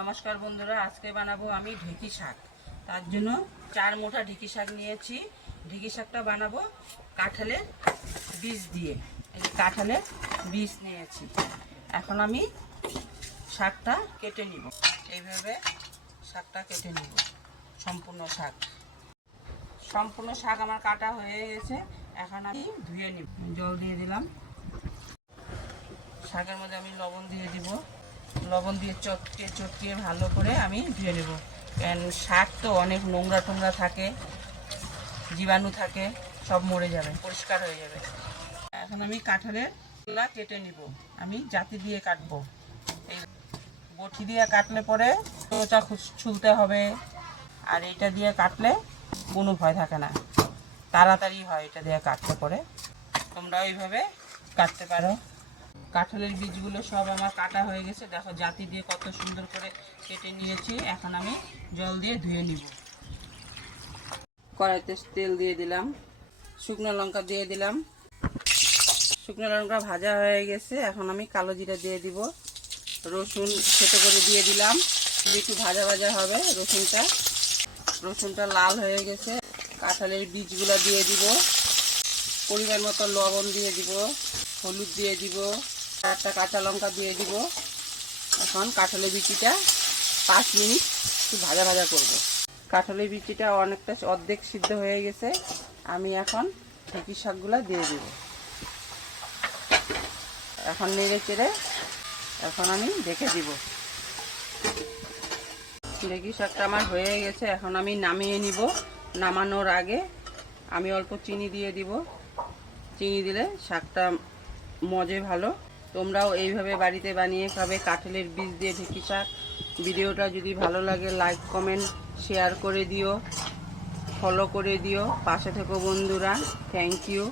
নমস্কার বন্ধুরা, আজকে বানাবো আমি ঢেঁকি শাক। তার জন্য 4 মুঠা ঢেঁকি শাক নিয়েছি। ঢেঁকি শাকটা বানাবো কাঁঠালের বীজ দিয়ে। এই কাঁঠালের বীজ নিয়েছি। এখন আমি শাকটা কেটে নিব। এইভাবে শাকটা কেটে নিব। সম্পূর্ণ শাক আমার কাটা হয়ে গেছে। এখন আমি ধুয়ে নিব। জল দিয়ে দিলাম। শাকের মধ্যে আমি লবণ দিয়ে দিব। লবণ দিয়ে চটকিয়ে ভালো করে আমি ধুয়ে নেব। কারণ শাক তো অনেক নোংরা টোংরা থাকে, জীবাণু থাকে, সব মরে যাবে, পরিষ্কার হয়ে যাবে। এখন আমি কাঁঠালের গোলা কেটে নিব। আমি জাতি দিয়ে কাটবো। এই বটি দিয়ে কাটলে পরে চোচা ছুলতে হবে, আর এটা দিয়ে কাটলে কোনো ভয় থাকে না, তাড়াতাড়ি হয় এটা দিয়ে কাটতে পরে। তোমরা ওইভাবে কাটতে পারো। কাঁঠালের বীজগুলো সব আমার কাটা হয়ে গেছে। দেখো জাতি দিয়ে কত সুন্দর করে কেটে নিয়েছি। এখন আমি জল দিয়ে ধুয়ে নিব। কড়াইতে তেল দিয়ে দিলাম, শুকনো লঙ্কা দিয়ে দিলাম। শুকনো লঙ্কা ভাজা হয়ে গেছে। এখন আমি কালো জিরা দিয়ে দিব। রসুন ছোটো করে দিয়ে দিলাম। একটু ভাজা ভাজা হবে রসুনটা লাল হয়ে গেছে। কাঁঠালের বীজগুলো দিয়ে দিব। পরিমাণ মতো লবণ দিয়ে দিব, হলুদ দিয়ে দিব, একটা কাঁচা লঙ্কা দিয়ে দিব। এখন কাঁঠালের বিচিটা 5 মিনিট একটু ভাজা ভাজা করব। কাঁঠালের বিচিটা অনেকটা অর্ধেক সিদ্ধ হয়ে গেছে। আমি এখন ঢেঁকি শাকগুলো দিয়ে দিব। এখন নেড়ে চেড়ে এখন আমি ঢেকে দিব। ঢেঁকি শাকটা আমার হয়ে গেছে। এখন আমি নামিয়ে নিব। নামানোর আগে আমি অল্প চিনি দিয়ে দিব। চিনি দিলে শাকটা মজে ভালো। তোমরাও এইভাবে বাড়িতে বানিয়ে খাবে কাঁঠালের বীজ দিয়ে ঢেঁকি শাক। ভিডিওটা যদি ভালো লাগে লাইক কমেন্ট শেয়ার করে দিও, ফলো করে দিও। পাশে থেকো বন্ধুরা। Thank you.